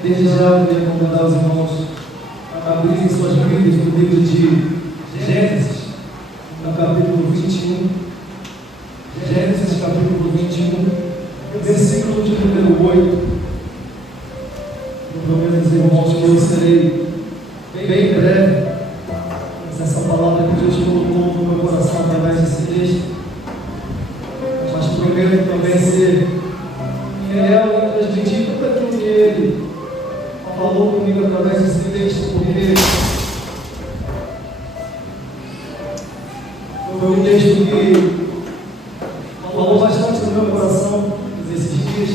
Desde já eu queria convidar os irmãos a abrirem suas Bíblias no livro de Gênesis, no capítulo 21. Gênesis, capítulo 21, versículo de número 8. Eu prometo aos irmãos que eu serei bem breve, mas essa palavra que Deus colocou no meu coração através desse texto. Mas prometo também ser fiel e transmitir tudo aquilo que Ele falou comigo através desse texto, porque foi um texto que falou bastante no meu coração nesses dias,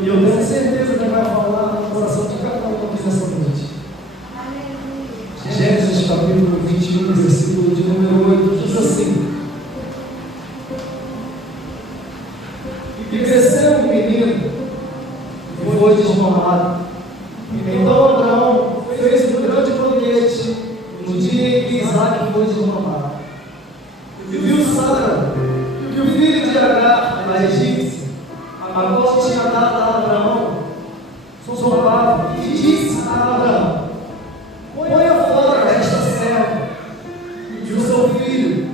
e eu tenho certeza que vai falar no coração de cada um aqui nessa noite. Gênesis capítulo 21, versículo de número 8, diz assim: E cresceu o menino e foi desmamado. Então Abraão fez um grande banquete no dia em que Isaac foi desmamado. E viu Sara, que o filho de Agar, a egípcia, a qual tinha dado a Abraão, zombava e disse a Abraão: Ponha fora esta serva e o seu filho,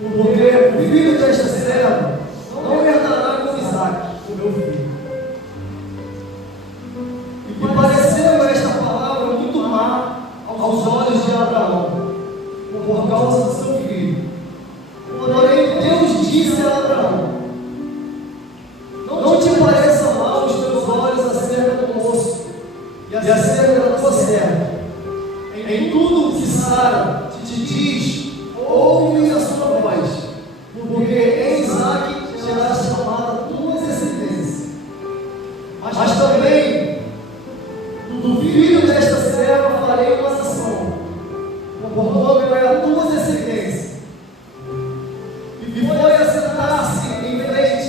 porque o filho desta serva não herdará com Isaac, o meu filho. E pareceu esta palavra muito má aos olhos de Abraão, por causa do seu filho. Porém, Deus disse a Abraão: Não te pareça mal os teus olhos acerca do moço e acerca da tua serva. Em tudo o que Sara te diz, ouve a sua voz, porque em Isaac será chamada tua descendência. Mas também do filho desta serva farei uma nação, porquanto é a tua descendência. E foi assentar-se em frente,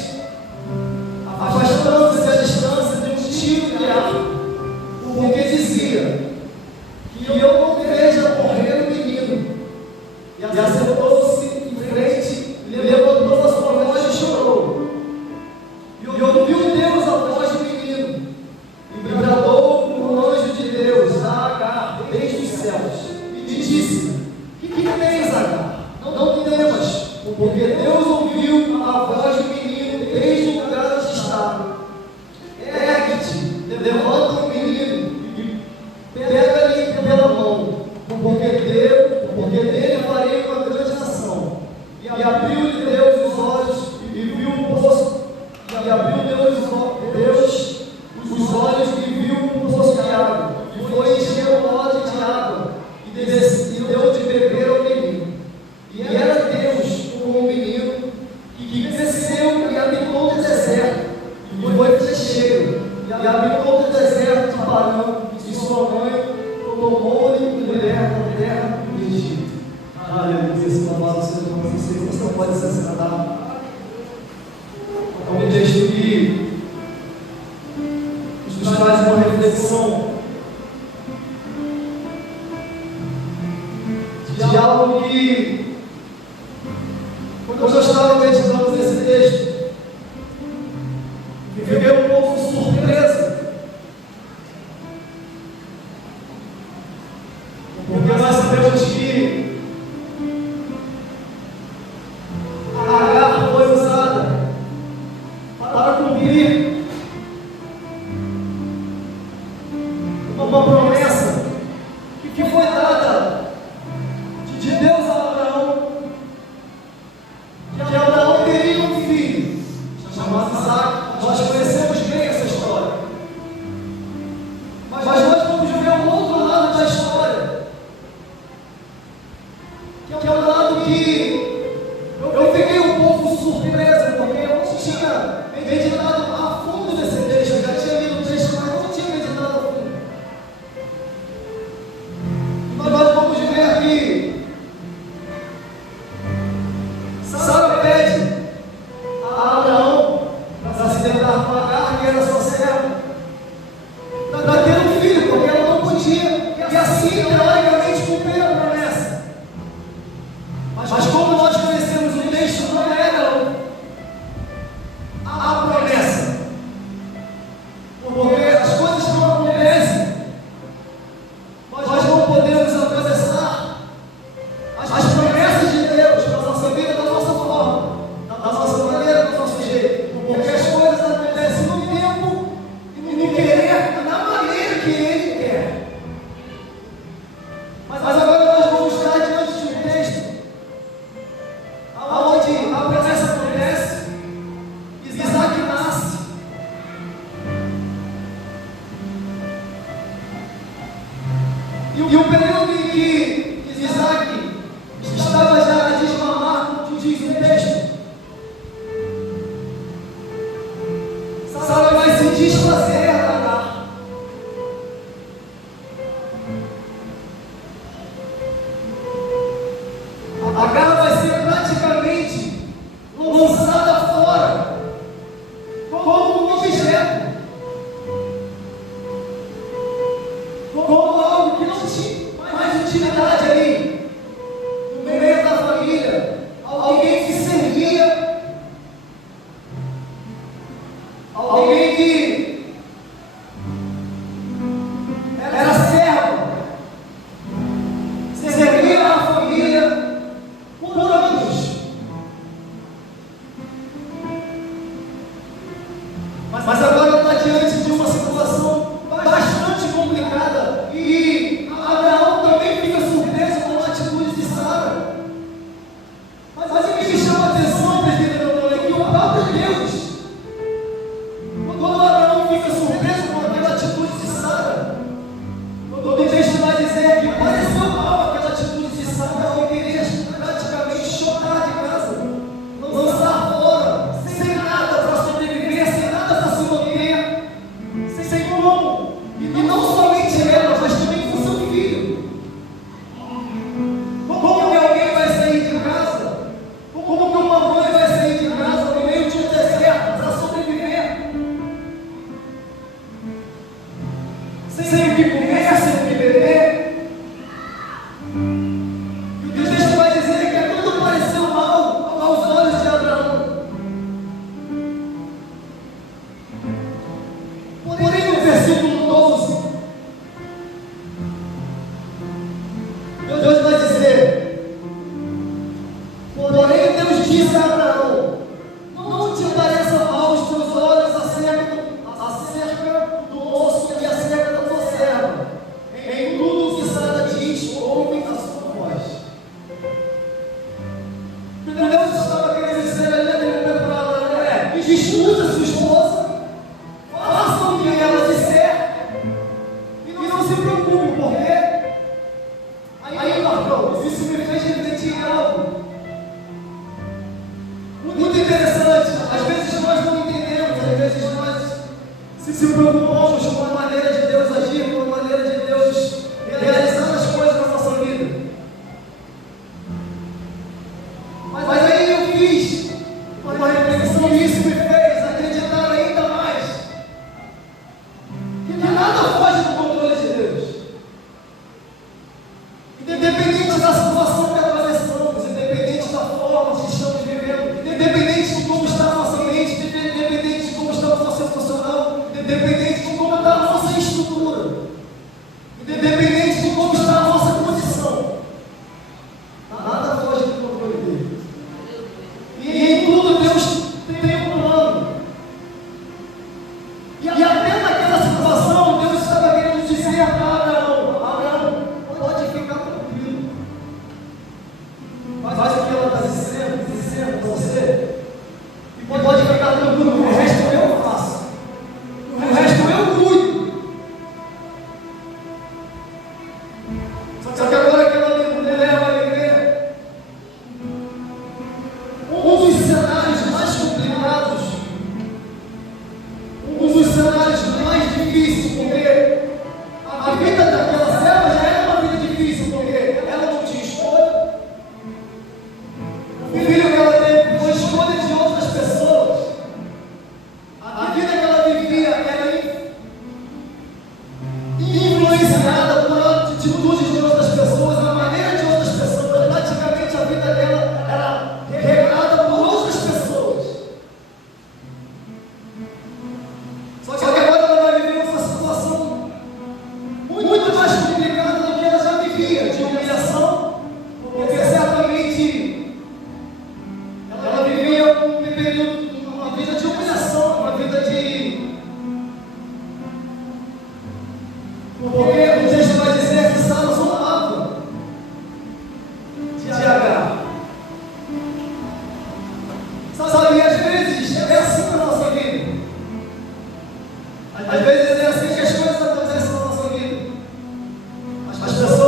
afastando-se a distância de um tiro de arco, porque dizia: Que eu não veja morrer o menino. E assentou-se em frente, levantou a sua voz e chorou. E ouviu Deus a voz do menino, e bradou o anjo de Deus a Agar desde os céus, e disse: Que tens, Agar? Não temas, porque Deus ouviu a voz do menino desde o lugar onde estava. Ergue-te, levanta o menino e pega-lhe pela mão, porque dele farei uma grande nação. E abriu-lhe Deus os olhos e viu o poço, e abriu Deus os olhos e viu um poço de água, e foi encher o odre de água, e deu de beber ao menino. E era Deus com o menino, que cresceu e habitou no deserto, e foi cheio, e habitou no deserto de Parã, e sua mãe tomou-lhe mulher da terra do Egito. Aleluia, esse louvado seja o nome do Senhor. Você não pode se sentar. É um texto que nos traz uma reflexão de algo que, quando eu estava meditando nesse texto, me fiquei um pouco surpreso, porque nós sabemos que a Agar foi usada para cumprir uma promessa que foi dada de Deus a Abraão, que Abraão teria um filho chamado Isaac. Nós conhecemos bem essa história, mas nós vamos ver o outro lado da história, que é um lado que eu fiquei um pouco surpreso, porque eu não tinha meditado a fundo nesse texto. Eu já tinha lido o texto, mas não tinha meditado a fundo. Então nós vamos ver aqui: Sara pede a Abraão para se deitar com Agar, que era sua serva, para ter um filho, porque ela não podia, e assim, teoricamente, cumprir a promessa. Mas como nós conhecemos o texto, não era a promessa, porque as coisas não E o período em que Isaac estava já a desmamar, como diz o texto, Sara vai se desfazer da Agar. Agar vai ser praticamente lançada fora como um objeto, como algo que não tinha mais utilidade ali no meio da família, alguém que servia, alguém que era servo, servia a família por anos. Mas agora está diante de uma situação bastante complicada e Abraão também fica surpreso com a atitude de Sara. Mas o que me chama a atenção, presbítero, é que o próprio Deus, quando Abraão fica surpreso com aquela atitude de Sara, o texto vai dizer que pareceu mal aquela atitude de Sara ao querer praticamente chorar de casa, lançar fora, sem nada para sobreviver, sem nada para se manter, sem como. E não somente ela, mas também com seu filho. Como que alguém vai sair de casa? Como que uma mãe vai sair de casa no meio de um deserto para sobreviver? Sem o que comer, sem o que beber. E o texto vai dizer que tudo pareceu mal aos olhos de Abraão. Porém, no versículo 12, Deus vai dizer: porém, Deus disse a Abraão: não te pareça mal os teus olhos acerca do moço e acerca da tua serva. Em tudo o que Sara diz, ouve a sua voz. Deus estava querendo dizer ali naquele momento para Abraão: escuta a sua esposa, faça o que ela disser e não se preocupe, porque aí, Marcão, isso me fez refletir em algo muito interessante. Às vezes nós não entendemos, às vezes nós se preocupamos com a maneira de Deus agir, com a maneira de Deus realizar as coisas na nossa vida. Mas aí eu fiz uma reflexão e isso me fez acreditar ainda mais que nada foge do controle de Deus. Independente da situação que atravessamos, independente da forma que estamos vivendo, independente de como está a nossa mente, independente de como está o nosso emocional, independente de como está a nossa estrutura, independente de como está a nossa condição, nada foge do controle dele. E em tudo Deus tem um plano. E até naquela situação, Deus estava querendo dizer para Abraão: Abraão, pode ficar tranquilo. Faz o que ela está dizendo para você. E pode ficar tranquilo, o resto eu faço. O resto eu cuido. Só que agora aquela mulher vai viver um dos cenários mais complicados, um dos cenários mais difíceis, porque a vida daquela serva já era uma vida difícil, porque ela não tinha escolha. O filho que ela teve foi escolha de outras pessoas. A vida que ela vivia era influenciada por atitudes de outras pessoas, a maneira de outras pessoas. Praticamente a vida dela era regrada por outras pessoas. Só que agora ela vai viver uma situação muito mais complicada do que ela já vivia, de humilhação, porque certamente ela vivia um período, uma vida de humilhação, uma vida de. Porque o texto vai dizer que Sara zombava de Agar. Sabe, às vezes é assim na nossa vida. Às vezes é assim que as coisas acontecem na nossa vida. As pessoas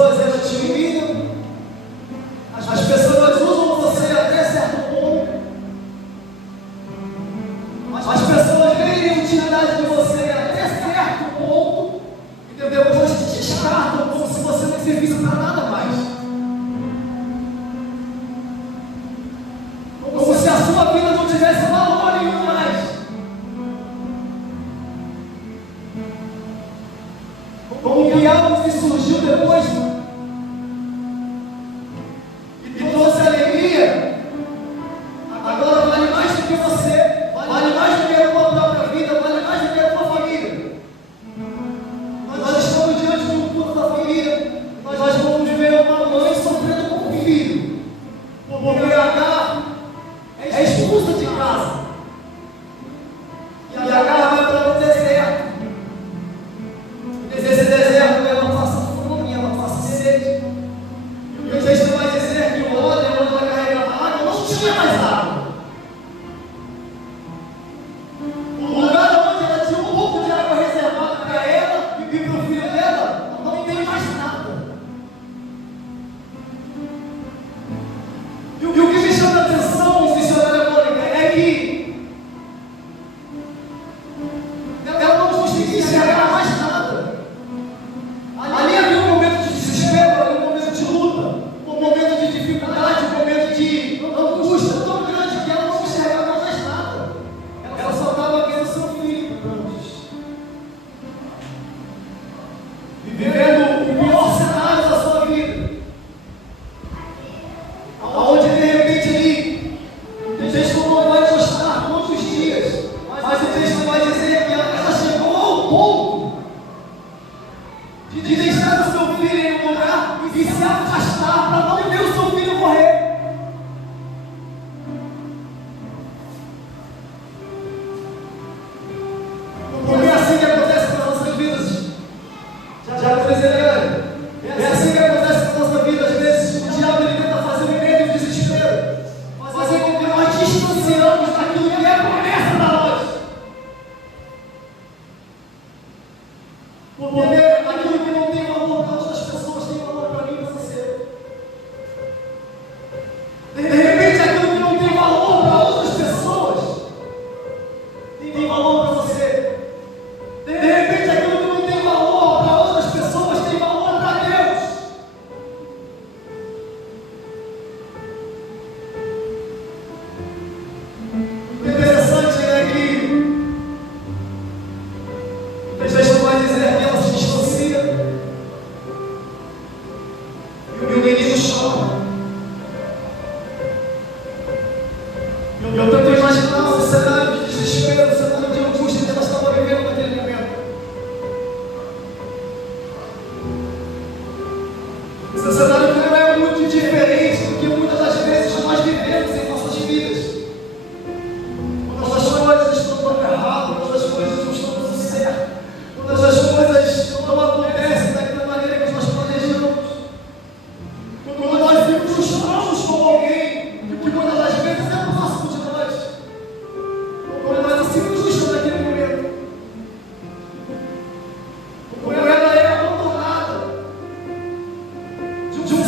algo que surgiu depois e trouxe alegria, agora vale mais do que você, vale mais do que a tua própria vida, vale mais do que a tua família. Nós estamos diante de um culto da família, nós vamos ver uma mãe sofrendo com um filho, porque Agar é expulsa de casa. E Agar vai para o deserto. Nesse deserto ela passa fome, ela passa sede. E o texto vai dizer que o homem, quando ela carregava água, não tinha mais água. O lugar onde ela tinha um pouco de água reservada para ela e para o filho dela, não tem mais nada. E o que me chama a atenção, missionária Mônica, é que ela não conseguia enxergar mais nada. Ali havia um momento de desespero, ali um momento de luta, um momento de dificuldade, um momento de angústia tão grande que ela não enxergava mais nada. Ela só estava vendo seu filho antes. Vivendo o pior cenário da sua vida. Aonde de repente ali, o texto não vai mostrar quantos dias, mas o texto vai dizer que ela chegou ao ponto de deixar o seu filho em um lugar e se afastar para não ver o seu filho morrer. Porque é assim que acontece com as nossas vidas. Já apresentei. É assim que acontece com a nossa vida. Às vezes o diabo ele tenta fazer o medo e o desespero, fazer com que nós distanciamos daquilo que é a promessa para nós. Porque aquilo que não tem valor para outras pessoas tem valor para mim e para você. De repente aquilo que não tem valor para outras pessoas tem valor para você. De repente aquilo que não tem valor para outras pessoas tem valor para Deus. O interessante é que o texto vai dizer que ela se distancia e o menino chora. Eu tento imaginar o cenário de desespero, o cenário de angústia que ela estava vivendo naquele momento. Esse cenário não é muito diferente do que muitas das vezes nós vivemos em nossas vidas. Quando as coisas estão dando errado, quando as coisas não estão dando certo, quando as coisas não acontecem da maneira que nós planejamos, quando nós nos frustramos com alguém, que muitas das vezes é próximo de nós, quando nós se frustramos naquele momento, quando ela é abandonada de um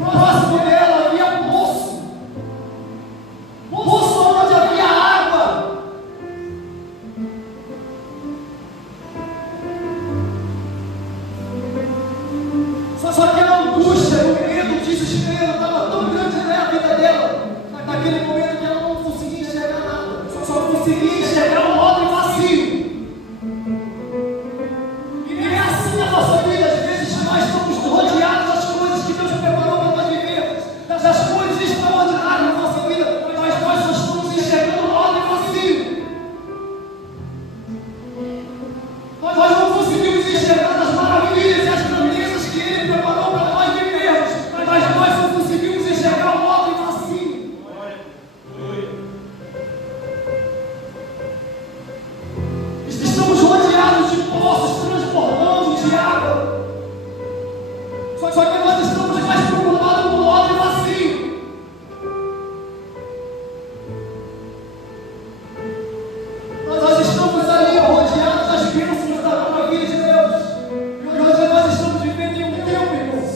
Próximo dela havia poço. Poço onde havia água. Só que a angústia, o medo, o desespero estava tão grande na vida dela, naquele momento que ela não conseguia enxergar nada, só conseguia enxergar um odre vazio. E é assim na nossa vida, às vezes nós estamos rodeados das coisas que Deus preparou para nós vivermos, das coisas extraordinárias na nossa vida, mas nós só estamos enxergando um odre vazio. Nós não conseguimos enxergar as maravilhas e as grandezas que Ele preparou para nós vivermos, mas nós não conseguimos enxergar o odre vazio. Estamos rodeados de poços transbordando de água, só que nós estamos mais preocupados com o odre vazio. Nós estamos ali rodeados das bênçãos da maravilha de Deus. E hoje nós estamos vivendo em um tempo, irmãos,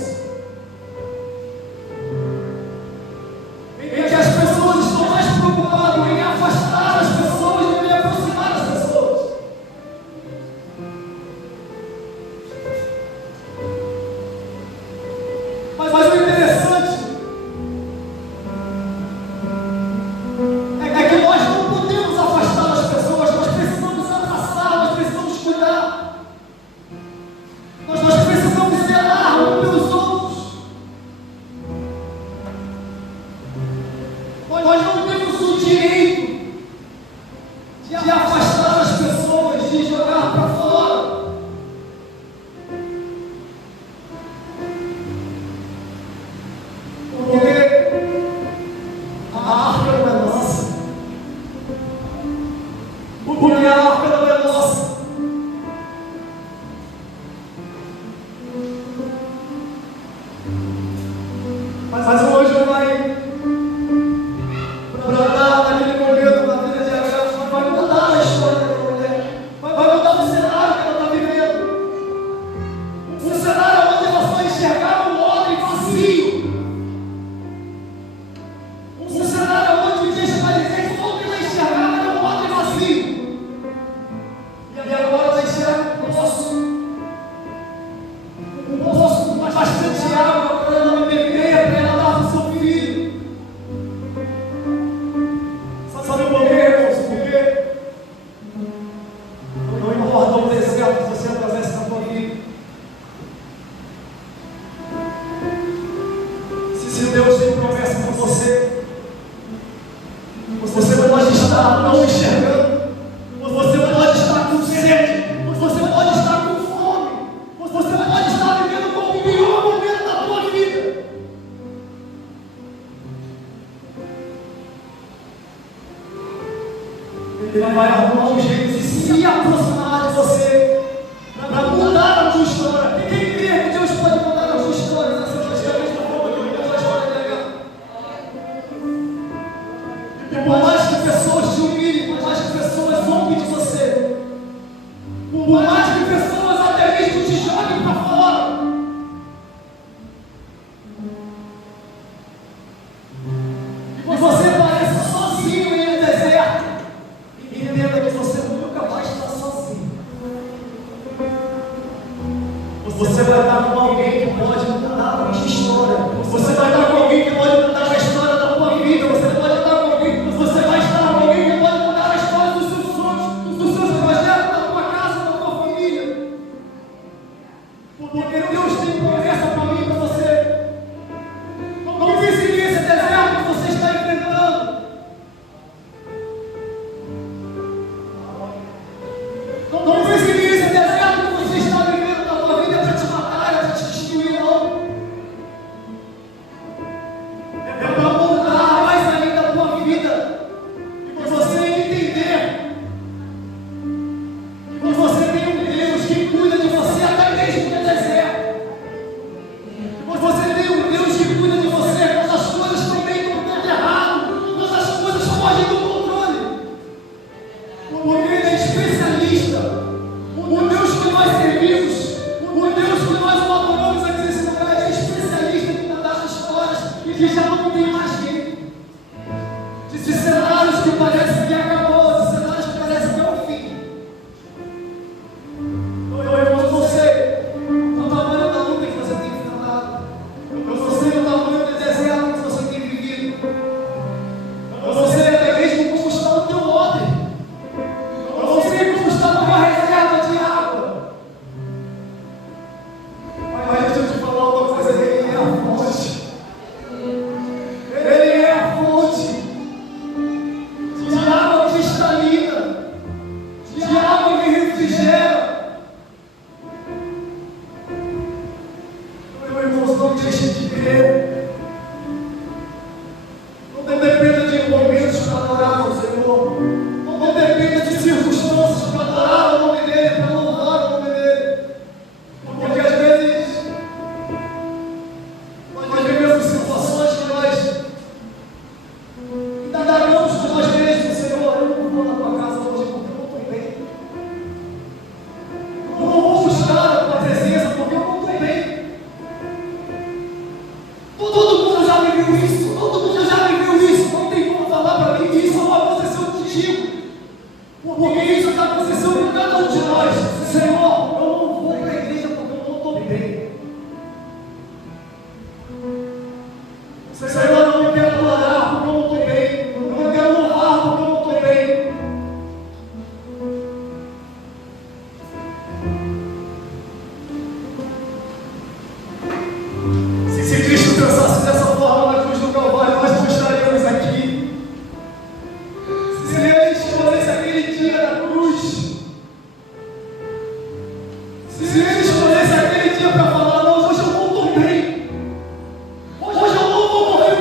em que as pessoas estão mais preocupadas em afastar as pessoas do que em aproximar as pessoas. Mas o interessante é que nós não podemos afastar as pessoas, nós precisamos abraçar, nós precisamos cuidar, nós precisamos zelar uns pelos outros. Nós não temos o direito de afastar as pessoas, de jogar para fora. Porque a arca não é nossa. Porque a arca não é nossa. Mas o anjo vai brandar naquele momento na vida de Agar, vai mudar a história daquela mulher, vai mudar o cenário que ela está vivendo. Um cenário onde ela só enxergava um odre vazio. Um cenário onde o texto vai dizer que tudo que ela enxergava era um odre vazio. E agora ela enxerga um poço com bastante água para ela beber, para ela dar para o seu filho. Sabe por quê, irmãos? Porque não importa o deserto que você atravessa na sua vida. Se Deus tem promessa para você, você pode estar não enxergando, você pode estar com sede, você pode estar com fome, você pode estar vivendo com o pior momento da tua vida. Ele vai arrumar um jeito de se aproximar de você, para mudar a tua história. Quem crê que Deus pode mudar a tua história nessa questão da forma que Deus vai estar pregando? E por mais que pessoas te humilhem, por mais que pessoas zombem de você, por mais que pessoas até mesmo te joguem para fora, e você parece sozinho em um deserto, entenda que você nunca vai estar sozinho. que já não tem mais jeito, de cenários que parecem que acabou, de cenários que parecem que é o fim. Eu, irmãos, você, no tamanho da luta que você tem enfrentado, eu sei o tamanho do deserto que você tem vivido, eu sei até mesmo como está o teu odre, eu sei como está a tua reserva de água. Mas deixa eu te falar uma coisa, Ele é a fonte. Ele é a fonte de água cristalina, de água que refrigera. Meu irmão, não deixe de crer. Não dependa de momentos para adorar o Senhor. Não dependa de circunstâncias para adorar o nome dEle, para louvar o nome dEle. Porque às vezes nós vivemos situações que nós indagamos com nós mesmos, Senhor, eu não vou na tua casa hoje porque eu não estou bem. Eu não vou buscar a tua presença porque eu não estou bem. Todo mundo já viveu isso, todo mundo já viveu isso. Não tem como falar para mim que isso não aconteceu contigo. Porque isso está acontecendo com cada um de nós. Senhor, eu não vou para a igreja porque eu não estou bem. Senhor, eu não quero adorar porque eu não estou bem. Eu não quero louvar porque eu não estou bem. Se Cristo pensasse dessa forma na cruz do Calvário, nós não estaríamos aqui. Se Ele escolhesse aquele dia da cruz, se Ele escolhesse aquele dia para falar, não, hoje eu não estou bem. Hoje eu não vou morrer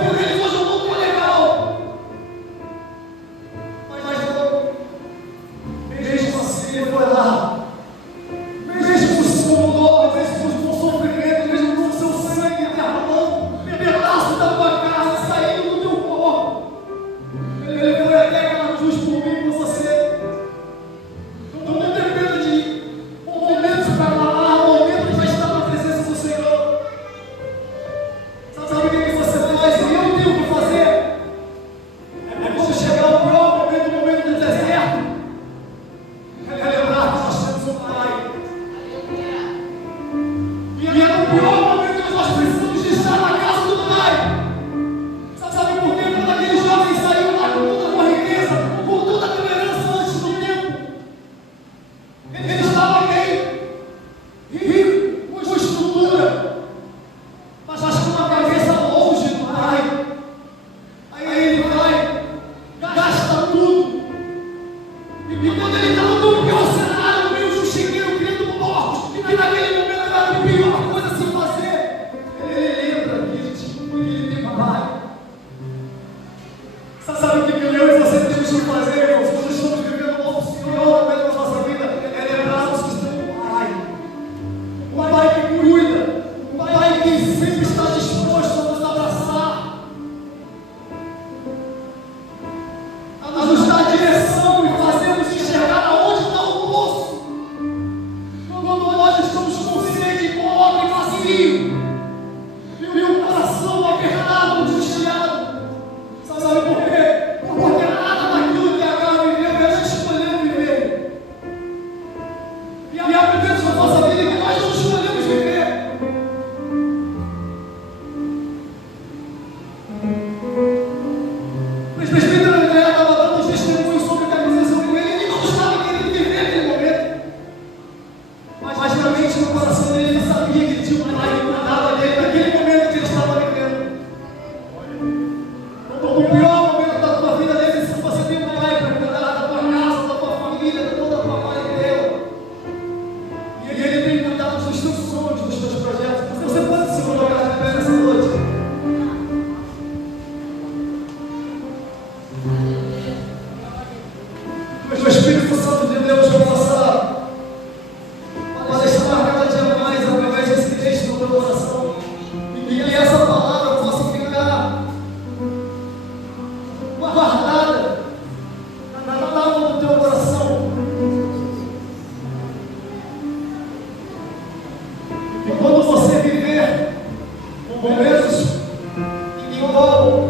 igual,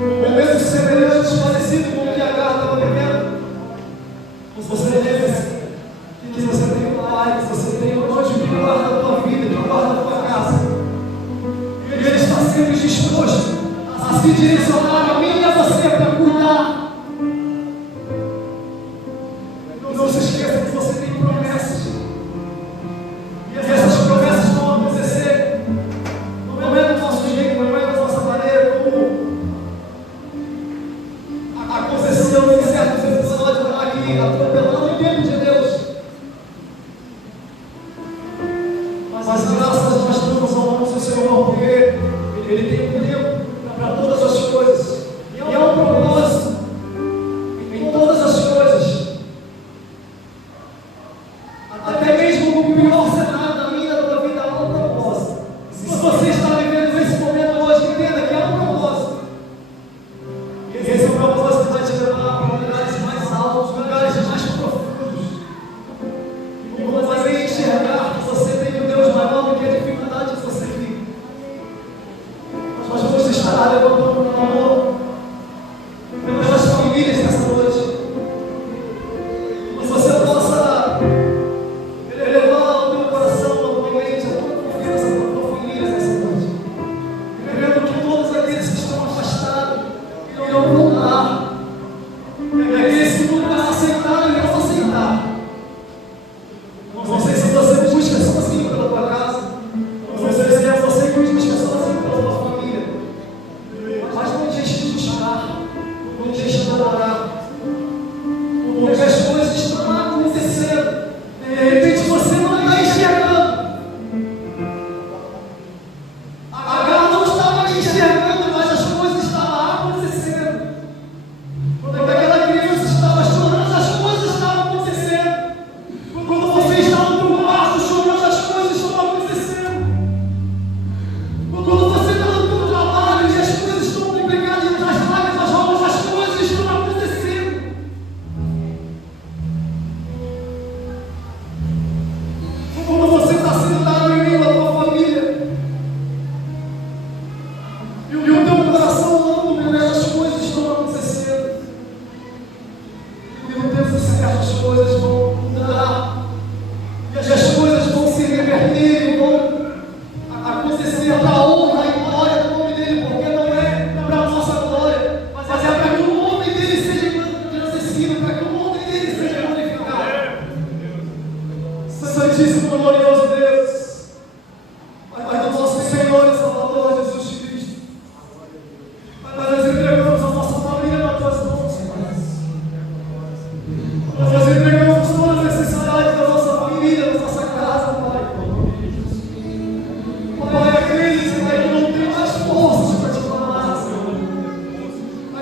momentos semelhantes, parecidos com o que Agar estava vivendo. Você lembre-se que você tem um pai, que você tem um anjo que guarda a tua vida, que guarda a tua casa. E ele está sempre disposto a se direcionar a mim e a você para cuidar. Não se esqueça que você tem promessas. E essas promessas vão acontecer. Não é do nosso jeito, não é da nossa maneira, como aconteceu em certos episódios aqui, atropelando o tempo de Deus. Mas graças nós estamos honrando o Senhor, porque Ele tem um tempo para todas as coisas. E há um propósito em todas as coisas. Até mesmo o pior cenário da minha da tua vida há um propósito. Se você está vivendo nesse momento hoje, entenda que há um propósito. E esse é o propósito que vai te levar para lugares mais altos, lugares mais profundos. E vou fazer enxergar que você tem um Deus maior do que a dificuldade que você vive. Nós vamos estar levantando um amor pelas famílias nessa noite. Que você possa elevar o teu coração, a tua mente, a tua confiança para a tua família nessa noite. Crendo que todos aqueles que estão afastados irão voltar. E aqueles que nunca aceitaram irão aceitar. Não sei se você busca sozinho pela tua casa. Não sei se é você que busca sozinho pela tua família. Mas não deixe de buscar. Não deixe de orar. Porque as coisas estão acontecendo. De repente você não está enxergando. Agar não estava enxergando, mas as coisas estavam acontecendo. Quando aquela criança estava chorando, as coisas estavam acontecendo. Quando você está no teu quarto chorando, as coisas estão acontecendo. Quando você está no teu trabalho e as coisas estão complicadas, e as lágrimas rolam, as coisas estão acontecendo. Quando você está sentado em meio à tua família e o teu coração anda porque as coisas estão acontecendo. E no tempo certo as coisas vão mudar. E as coisas vão se reverter e vão acontecer para a honra e glória do nome dele, porque não é para a nossa glória, mas é para que o nome dele seja engrandecido, para que o nome dele seja glorificado. Santíssimo e glorioso Deus, Pai do nosso Senhor e Salvador Jesus Cristo, Pai, nós entregamos a nossa família nas tuas mãos, Pai. Nós entregamos todas as necessidades da nossa família, da nossa casa, Pai. Pai, aqueles que não têm mais forças para te clamar, Senhor.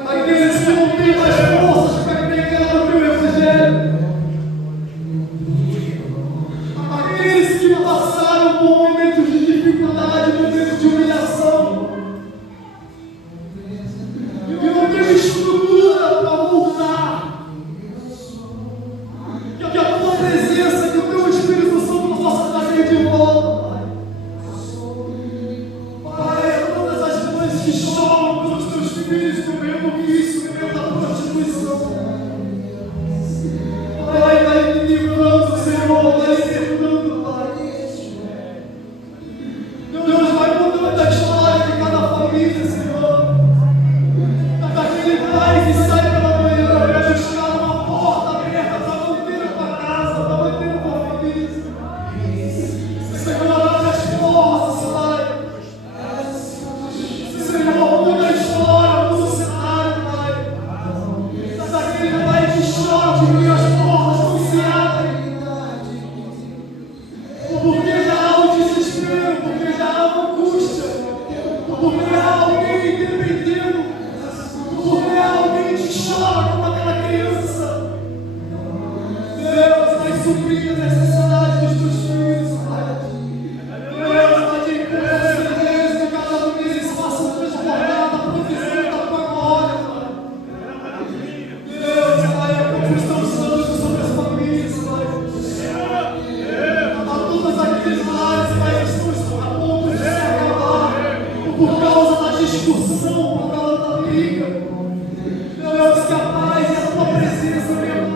Aqueles que não têm mais forças para pregar o teu Evangelho. Aqueles que passaram por momentos de dificuldade, momentos de humilhação, e que não têm estrutura para voltar. Que a tua presença, que o teu Espírito Santo possa trazer de volta, Pai. Pai, todas as mães que choram pelos teus filhos no meio do vício, no meio da prostituição. Pai, vai me livrando, Senhor, vai libertando, Pai. Deus vai mudando a história de cada família, Senhor. Daquele pai que sai pela manhã para buscar uma porta aberta para manter a tua casa, para manter a tua família. Senhor, abre as portas, Pai. Senhor, muda a história, muda o cenário, Pai. Daquele pai que chora porque as portas não se abrem. Porque já há um desespero, porque já há uma angústia, porque há alguém dependendo, porque há alguém que chora como aquela criança. Deus vai suprir as necessidades dos teus filhos, Pai. Deus vai te conceder que cada um deles faça transbordar da provisão da tua glória, Pai. Deus, Pai, a construção dos anjos sobre as famílias, Pai. A todas aqueles lares, Pai, que estão a ponto de se acabar por causa da discussão, por causa da briga. Meu Deus, que a paz e a tua presença, meu